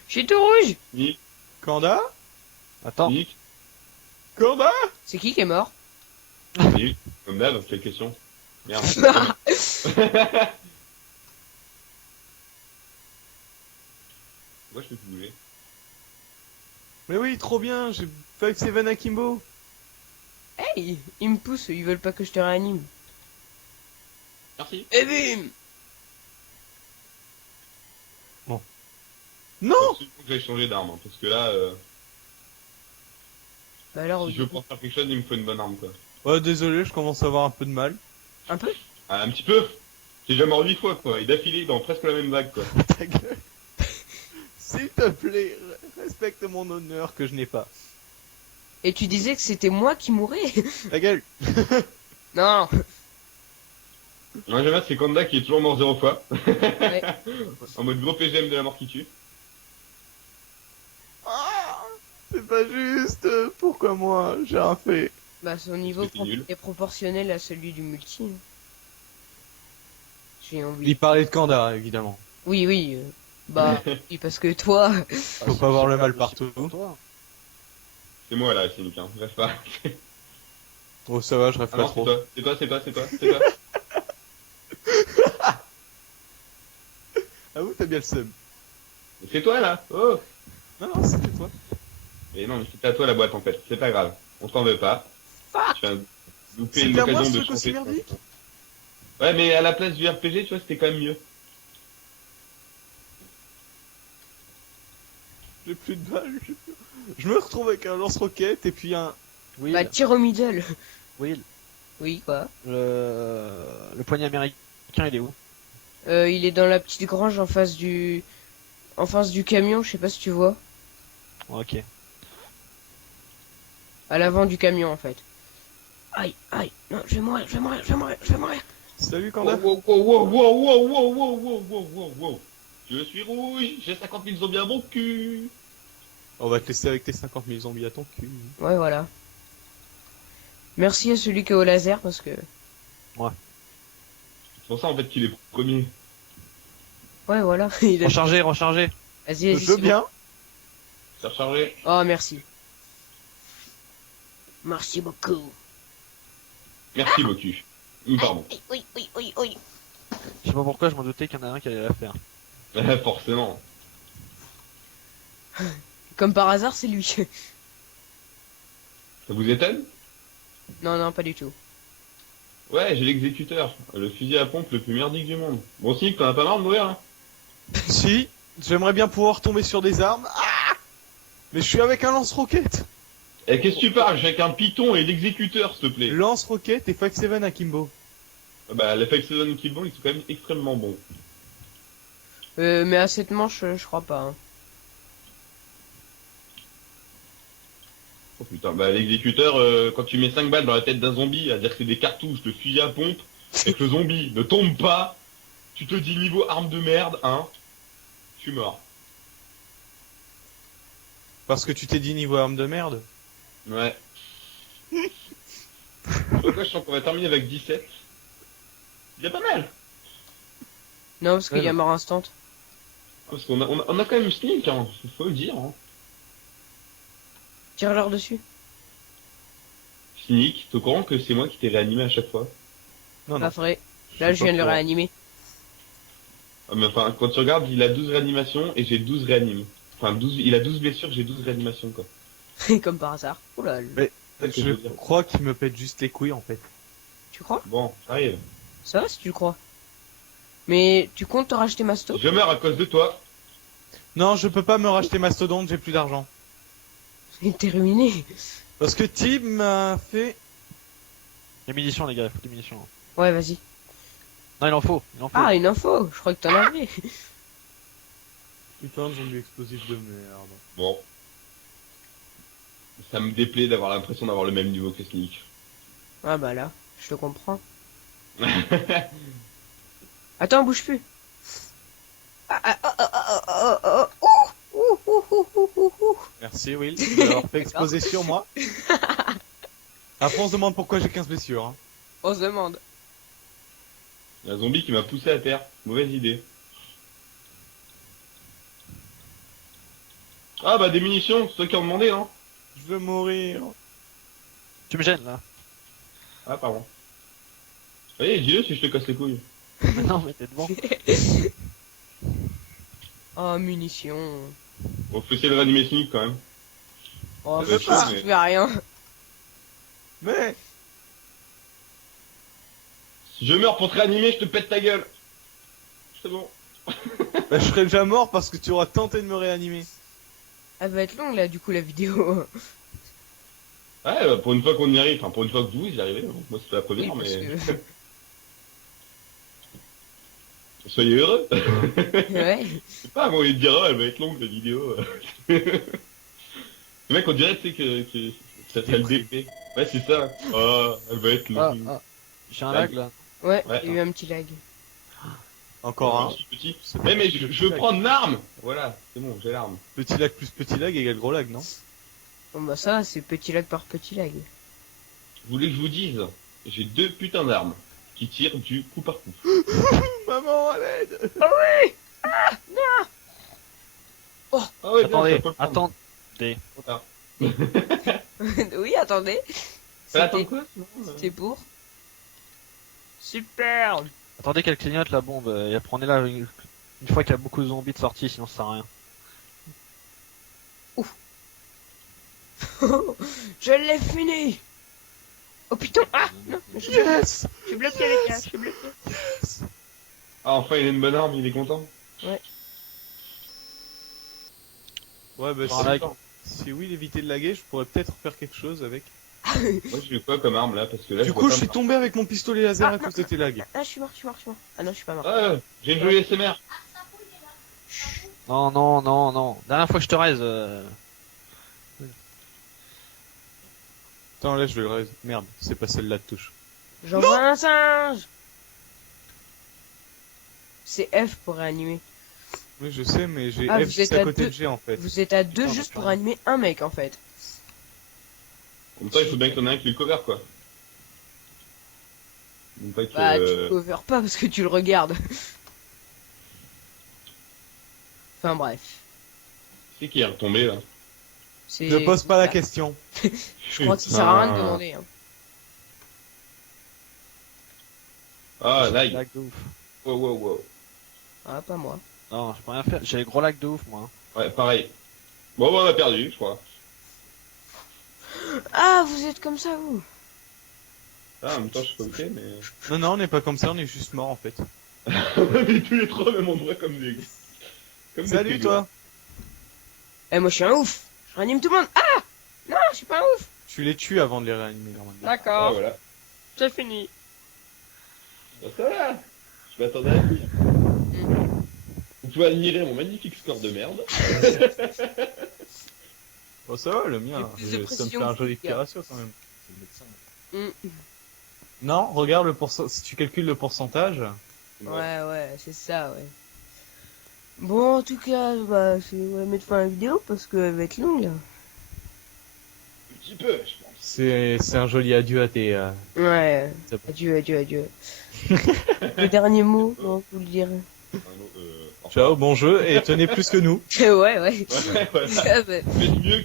J'ai tout rouge. Nick, Kanda? Attends. Nick, Kanda? C'est qui est mort? Nick. Comme d'hab, quelle question? Merde. Pourquoi je peux plus bouger? Mais oui, trop bien, j'ai 5-7 Akimbo. Hey, ils me poussent, ils veulent pas que je te réanime. Merci. Et bim. Non! Faut absolument que j'aille changer d'arme, hein, parce que là, Bah alors, si je veux pas faire quelque chose, il me faut une bonne arme, quoi. Ouais, désolé, je commence à avoir un peu de mal. un peu. Ah, un petit peu. J'ai déjà mort 8 fois, quoi, et d'affilée dans presque la même vague, quoi. Ta gueule. S'il te plaît, respecte mon honneur que je n'ai pas. Et tu disais que c'était moi qui mourais. Ta gueule. Non. Non, j'aime bien, c'est Kanda qui est toujours mort 0 fois. Ouais. En mode gros PGM de la mort qui tue. Ah, c'est pas juste. Pourquoi moi? J'ai rien fait. Bah son niveau C'était nul. est proportionnel à celui du multi. hein. J'ai envie. Il parlait de Kanda, évidemment. Oui, oui. Bah, oui, parce que toi. Faut pas voir le mal partout. Toi. C'est moi là, c'est Nick, hein. Bref pas. Oh, ça va, je rêve Ah pas non, c'est trop. toi, c'est toi, c'est toi, c'est toi, c'est toi. t'as bien le seum. C'est toi là. Oh. Non, non, c'était toi. Et non, mais c'était à toi la boîte en fait. C'est pas grave. On t'en veut pas. Fuck. Tu as loupé C'était à moi l'occasion ce de truc aussi chanter. merdique. Ouais, mais à la place du RPG, tu vois, c'était quand même mieux. J'ai plus de balles. Je me retrouve avec un lance-roquette et puis un... Will, Bah, tire au middle. Will, Oui, quoi. le poignet américain, il est où? Il est dans la petite grange en face du camion, je sais pas si tu vois. Ok. À l'avant du camion, en fait. Aïe, aïe. Non, je vais mourir, je vais mourir, je vais mourir, je vais mourir. Salut Wow, Kanda. wow, wow, wow, wow, wow, wow, wow, wow, wow, wow, wow. Je suis rouge, j'ai 50 000 zombies à mon cul. On va te laisser avec tes 50 000 zombies à ton cul. Ouais, voilà. Merci à celui qui est au laser, parce que... C'est pour ça en fait qu'il est premier. Ouais, voilà. Il a... Recharger, recharger. Vas-y, vas-y. Je veux c'est bien. C'est rechargé. bon. Oh, merci. Merci beaucoup. Merci beaucoup. Pardon. Oui, oui, oui, oui. Je sais pas pourquoi, je m'en doutais qu'il y en a un qui allait la faire. Forcément. Comme par hasard, c'est lui. Ça vous étonne? Non, non, pas du tout. Ouais, j'ai l'exécuteur. Le fusil à pompe le plus merdique du monde. Bon, si, t'en as pas marre de mourir, hein? Si, j'aimerais bien pouvoir tomber sur des armes. Ah, mais je suis avec un lance-roquette. Eh, qu'est-ce que tu parles? J'ai avec un python et l'exécuteur, s'il te plaît. Lance-roquette et 5-7 Akimbo. Bah, les 5-7 qui bon, ils sont quand même extrêmement bons. Mais à cette manche, je crois pas. Hein. Oh putain, bah l'exécuteur, quand tu mets 5 balles dans la tête d'un zombie, à dire que c'est des cartouches de fusil à pompe, et que le zombie ne tombe pas, tu te dis niveau arme de merde, hein, je suis mort. Parce que tu t'es dit niveau arme de merde. Ouais. Pourquoi je sens qu'on va terminer avec 17? Il y a pas mal. Non, parce qu'il Ouais, y a non. mort instant. Parce qu'on on a quand même sneak, hein, faut le dire. Hein. Tire-leur dessus. Sneak, t'es au courant que c'est moi qui t'ai réanimé à chaque fois? Non, non. Pas vrai. Là, je viens de le réanimer. Ah, mais enfin, quand tu regardes, il a 12 réanimations et j'ai 12 réanimes. Enfin, 12, il a 12 blessures, j'ai 12 réanimations, quoi. Comme par hasard. Oula, Mais C'est ça que je je veux dire. crois qu'il me pète juste les couilles en fait. tu crois? Bon, ça arrive. Ça va si tu le crois. Mais tu comptes te racheter Masto? Je meurs à cause de toi. Non, je peux pas me racheter Mastodonte, j'ai plus d'argent. T'es ruiné. Parce que Tim m'a fait... Les munitions, les gars, il faut des munitions. Ouais, vas-y. Non, il en faut, il en faut. Ah, une info. Je crois que t'en avais. Putain de zombie explosif de merde. Bon. Ça me déplaît d'avoir l'impression d'avoir le même niveau que Sneak. Ah bah là, je te comprends. Attends, bouge plus. Ah, ah, ah, ah, ah, ah, ah, ah, ouh, ouh, ouh, ouh, ouh, ouh. Merci Will d'avoir fait exploser sur moi. Après on se demande pourquoi j'ai 15 blessures. Hein. On se demande. Il y a un zombie qui m'a poussé à terre. Mauvaise idée. Ah bah des munitions, c'est toi qui en demandé, non? Je veux mourir. Tu me gênes, là. Ah pardon. Allez, dis-le si je te casse les couilles. Mais non, mais t'es devant. Oh, munitions. Bon, faut essayer de réanimer Sneak quand même. Oh, Je veux je pas. fais rien. Mais Si je meurs pour te réanimer, je te pète ta gueule. C'est bon. bah, je serais déjà mort parce que tu auras tenté de me réanimer. Elle va être longue là, du coup, la vidéo. Ouais, bah, pour une fois qu'on y arrive, enfin pour une fois que vous y arrivez, hein. Moi c'est la Oui, première, parce mais que... soyez heureux. Ouais. C'est pas à moi de dire, oh, elle va être longue la vidéo. Le mec, on dirait, tu sais, que ça serait le DP. Ouais, c'est ça. Oh, elle va être Ah, longue. ah. J'ai un lag, là. Ouais, Ouais. il y a eu un petit lag. Encore un. Petit. C'est Eh, mais petit je veux lag. prendre l'arme. Voilà, c'est bon, j'ai l'arme. Petit lag plus petit lag égale gros lag, non? Bon bah ça, c'est petit lag par petit lag. Vous voulez que je vous dise? J'ai 2 putains d'armes qui tirent du coup par coup. Maman, à l'aide. Ah ouais, bien, Attendez, ça peut le prendre. attendez. Trop tard. Oui, attendez. Fallait attendre C'était quoi sinon, c'était pour. Super. Attendez qu'elle clignote la bombe, et prenez-la. Une fois qu'il y a beaucoup de zombies de sortie, sinon ça sert à rien. Je l'ai fini. Oh putain, ah non, je suis bloqué, Yes. je suis bloqué les gars, je suis bloqué. Ah, enfin, il a une bonne arme, il est content. Ouais, bah Par lag. si Will évitait de laguer, je pourrais peut-être faire quelque chose avec. Moi, j'ai eu quoi comme arme là? Parce que là, Du je coup, vois je pas suis ma- tombé avec mon pistolet laser à cause de tes lags. Ah, je suis mort, je suis mort, je suis mort. Ah non, je suis pas mort. Ah, j'ai une jolie SMR. Non, non, non, non. Dernière fois que je te raise, Attends, là, je vais le raise. Merde, c'est pas celle-là de touche. J'envoie un singe. C'est F pour réanimer. Oui, je sais, mais j'ai Ah, F vous juste êtes à à côté deux. de G en fait. Vous êtes à deux Putain, juste d'accord. pour animer un mec en fait. En même temps, il faut bien qu'il y en ait un qui le cover, quoi. Donc, pas que, Bah, tu le cover pas parce que tu le regardes. Enfin bref. C'est qui est retombé là? C'est... Ne pose pas la question. Je crois qu'il sert à rien de demander. Hein. Ah, lag. lag de ouf. Wow, wow, wow. Ah, pas moi. Non, j'ai pas rien fait. J'ai les gros lags de ouf, moi. Ouais, pareil. Bon, bah, on a perdu, je crois. Ah, vous êtes comme ça vous. Ah, en même temps, je suis pas ok, mais... Non, non, on n'est pas comme ça, on est juste mort en fait. On est tous les trois au même endroit comme des... Comme des Salut pégos. toi. Eh, moi je suis un ouf. Je réanime tout le monde. Ah non, je suis pas un ouf. Tu les tues avant de les réanimer normalement. Ah, D'accord. voilà. C'est fini. Bah, ça va. Je m'attendais à pire. Vous pouvez admirer mon magnifique score de merde. Oh ça va, le mien. J'ai plus de Ça me précision fait un que joli vous, petit gars. ratio quand même. Mm. Non, regarde le pourcentage. Si tu calcules le pourcentage. Ouais, ouais, c'est ça, ouais. Bon, en tout cas, bah, on va mettre fin à la vidéo parce qu'elle va être longue là. Un petit peu, je pense. C'est un joli adieu à tes. Ouais. Ça va. Adieu, adieu, adieu. Le dernier mot, non, vous le direz. Ciao, bon jeu et tenez plus que nous. Ouais, ouais. Ouais, voilà. Ah, bah, Faites mieux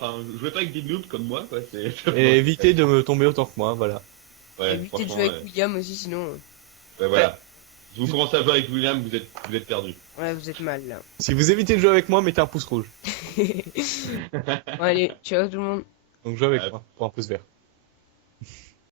enfin, jouez pas avec des noobs comme moi, quoi, c'est... Et évitez de me tomber autant que moi, voilà. Ouais, évitez de franchement, jouer avec William aussi, sinon. ouais, voilà. Si vous commencez à jouer avec William, vous êtes perdu. Ouais, vous êtes mal là. Si vous évitez de jouer avec moi, mettez un pouce rouge. Bon, allez, ciao tout le monde. Donc jouez avec Ouais. moi pour un pouce vert.